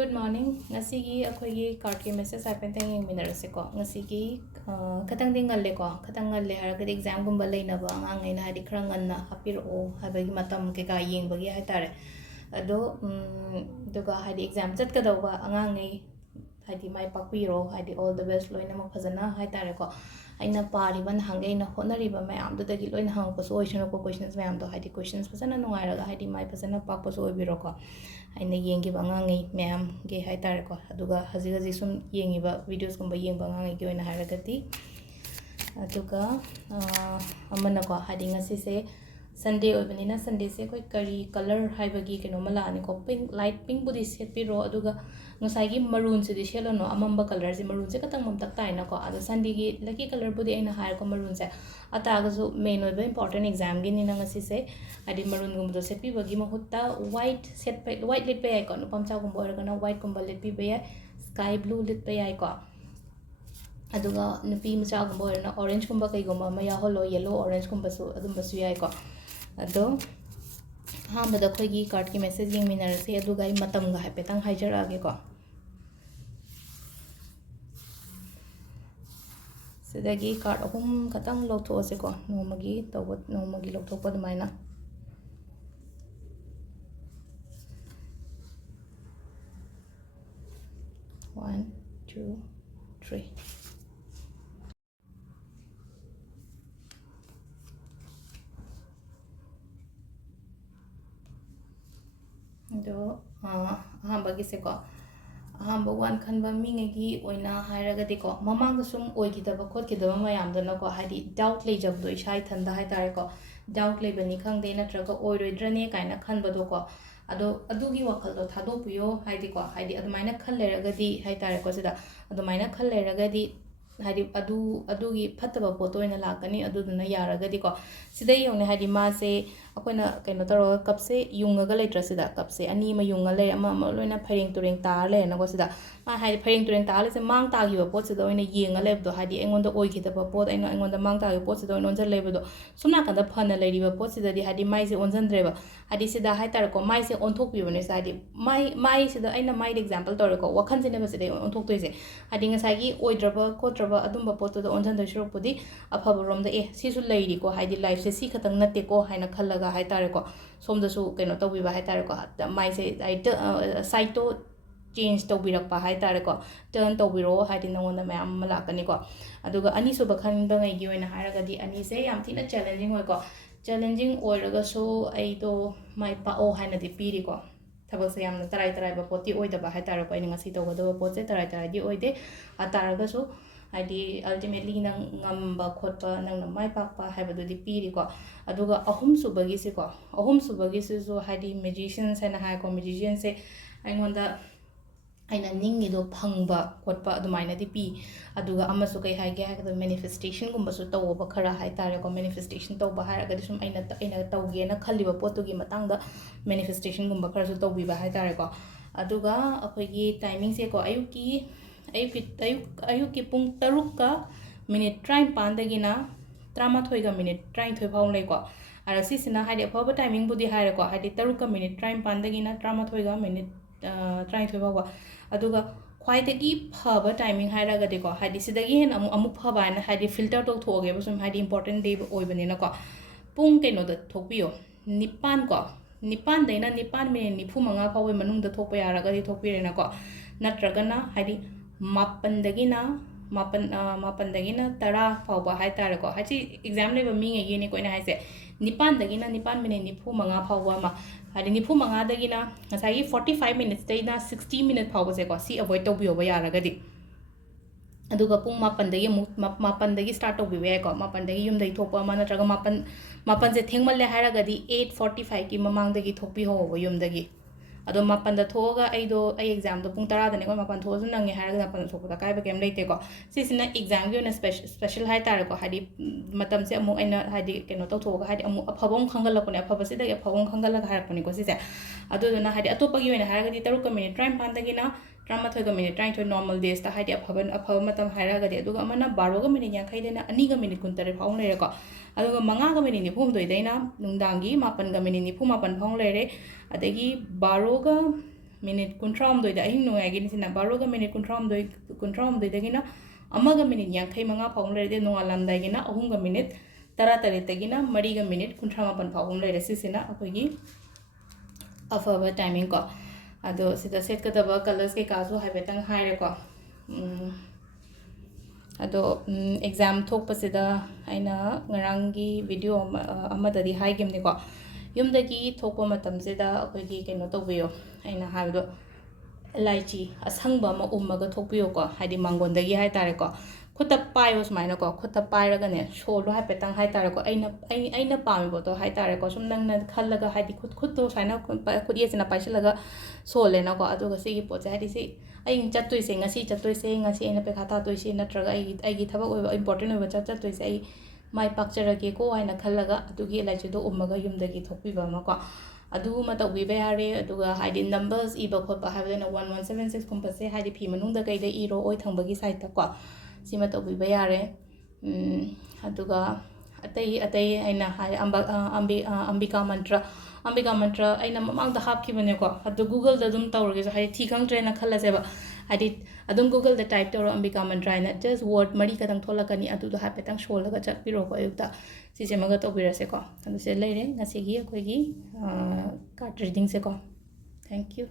Good morning. Ngasigi akhoi card ki message happen tang yeng minarase ko. Ngasigi khatang ding ngalle ko. Khatang ngalle haragadi exam gumba leina ba angai na hadi khara nganna hapiro habagi matam ke ka yeng bagi ha tare. Ado duga hadi exam chat ka dawa angai hadi mai pakpiro hadi all the best loina ma phajana ha tare ko. Aina pari ban hangai na honari ba mayam do dagi loina hang ko so ocean ko questions mayam do hadi questions phajana nungai raga hadi mai phajana pak ko so obiro ko. Aina yengi ba ngangai mayam ge hai tare ko aduga haji haji sum yengi ba videos kumba yeng ba ngangai ge oina haragati aduga amana ko hadi ngasi se Sunday oibanina Sunday se koi kari color haibagi keno mala ani ko pink light pink budi set piro aduga ngasai gi maroon se di shelo no amamba color se maroon se katang mam tak tai na ko adu Sunday gi lucky color budi aina hair ko maroon se ata ga su main oiba important exam gi ni na ngasi se adi maroon gum do set pi bagi mahutta white set pe white lit pe ai ko no pamcha gum bor kana white gum lit pi be sky blue lit pe ai ko aduga nupi macha gum bor na orange gumba kai gumba ma ya holo yellow orange gumba su adum basu ai ko ado hambada khoigi card ki message yeng minarase aduga I matam ga hapetang haijara age ko sidagi card ahum katang lotho ase ko nomagi tawat nomagi lotho pa dumaina 1 2 3 do ahambagi se ko ahamba wan khanba mingegi oina hairagadi ko mamang sum oigidaba khotkidaba mayam dana ko hadi doubt lejabdo isai thanda hai tare ko doubt lebani khangde natraga oiroidrane kaina khanbado ko ado adugi wakal do thado puyo haidi ko haidi adumaina khalleragadi hai tare ko sida adumaina khalleragadi hadi adugi phattaba poto oina lakani aduduna yaragadi ko sida yone hadi mase akoina kaino taro kapse yungaga letra sida kapse ani ma yunga le ama loina phairing turing tar le na ko sida ma hadi phairing turing tar le se mang ta gi ba pot sida oina yenga lebdo hadi engonda oigidaba pot aina engonda mang ta gi pot sida oina onja lebdo sumna kanda phana leiriba pot sida di hadi mai se onjandreba hadi sida hai tar ko mai se onthok pi bone sa hadi mai sida aina mai example tor ko wakhan se ne ba sida onthok toise hadi ngasai gi oidraba kotraba adumba pot to onjandoi shurupudi afaba romda sisu leiri ko hadi life se si khatang natte ko haina khallaga hai tare ko somda su keno tobi ba hai tare ko mai se site to change to birak pa hai tare ko turn to biro hadi nongonda mayam malakani ko aduga ani su bakhan da ngai gi oina haraga di ani se yam thina challenging oi ko challenging oiraga so ai do mai pa o haina di piri ko thabak se yamna tarai ba poti oi da ba hai tare ko ai ngasi to godo pot se tarai di oide ataraga so hadi ultimately nang ngamba khotpa nang mai pakpa haibadu di piri ko aduga ahum subagi se ko ahum subagi se so hadi magicians haina hai ko magician se aingonda aina ningi do phangba khotpa adumaina di pi aduga amasu kai haige ha ka manifestation gumba su taw ba khara hai tare ko manifestation taw ba haraga di sum aina tawge na khaliba potu gi matang da manifestation gumba khara su taw bi ba hai tare ko aduga akhoi timing se ko ayuki pung tarukka minute 35 dagina 38 ga minute 38 phau lei ko ara si sina hadi phaba timing budi haire ko hadi tarukka minute 35 dagina 38 ga minute 38 phau aduga khwai dagi phaba timing haira ga de ko hadi sidagi hen amu phaba na hadi filter to thoge basum hadi important day oibani na ko pung keno da thokpiyo nipan ko nipan daina nipan minute nifu manga phau manung da thokpa yara ga di thokpire na ko natragana hadi mapandagina tara fauba hai tare ko hachi exam leba mi nge yene ko ina haise nipan minute nifu manga fauba ma hadi nifu manga dagina ngasai 45 minutes daina 60 minute fauba se ko si avoid to biyo ba yara gadi aduga pung mapan dagi start to biwe ko mapan dagi yum dai thokpa ma natraga mapan se thengmal le haira gadi 8:45 ki mamang dagi thokpi ho yum dagi ado mapan da thoga ai exam do pung tara da ne ko mapan thosu nangi har ga mapan thokpa kai ba kem leite ko sisina exam gi na special hai tar ko hadi matam se amu aina hadi keno to thoga hadi amu aphabom khangal ko ne aphaba se da aphabom khangal ga har ko ni ko sise ado na hadi atopa gi na har ga di 3 minute 35 da gi na 38 minute 38 normal days ta hadi afaba matam haira ga de aduga amana 12 minute yankai dena 2 minute kuntare phau le ko aduga 5 minute ni phum doi daina nungdangi 8 minute ni phum 8 phau le re adagi 12 minute 30 da ahing noyagi ni sina baroga minute 30 dagina amaga minute 55 phawum leire nongalamdai gina ahumga minute 13 dagina mariga minute 38 phawum leire sisina akogi afaba timing ko ado sida set kadaba colors ke kasu haibetang haire ko ado exam thokpasida aina ngarangi video amadadi haigimni ko yumdagi thokpa matamsida akogi keno tobiyo aina habdo elaichi asangba ma ummaga thokpiyo ko haidi mangondagi hai tare ko khutta payo sumaina ko khutta pairaga ne sholo hai petang hai tare ko aina pami boto hai tare ko sum nang na khallaga haidi khutto saina khudi esina paisalaga sole na ko aduga sigi poche haidi si ai chatoi se ngasi aina pekha ta toi se natraga ai gi thaba oi important oi chatoi se ai mai pakcharage ko aina khallaga adugi elaichi do ummaga yumdagi thokpiba ma ko adu ma tawbiba yare aduga haidi numbers iba khotpa habdena 1176 kumpase haidi phi manungda kaida iro oi thangbagi site ta ko sima tawbiba yare aduga atai aina hai ambika mantra aina mamang da hapkibane ko adu google da dum tawrge so hai thi khangtre na khallaseba haidi adum google da type tawra ambika mantra ina just word mari kadang tholakani adu da hapetang sholaga chakpiro ko ayukta sise maga tawbirase ko adu se leire ngasi gi akoi gi card reading se ko thank you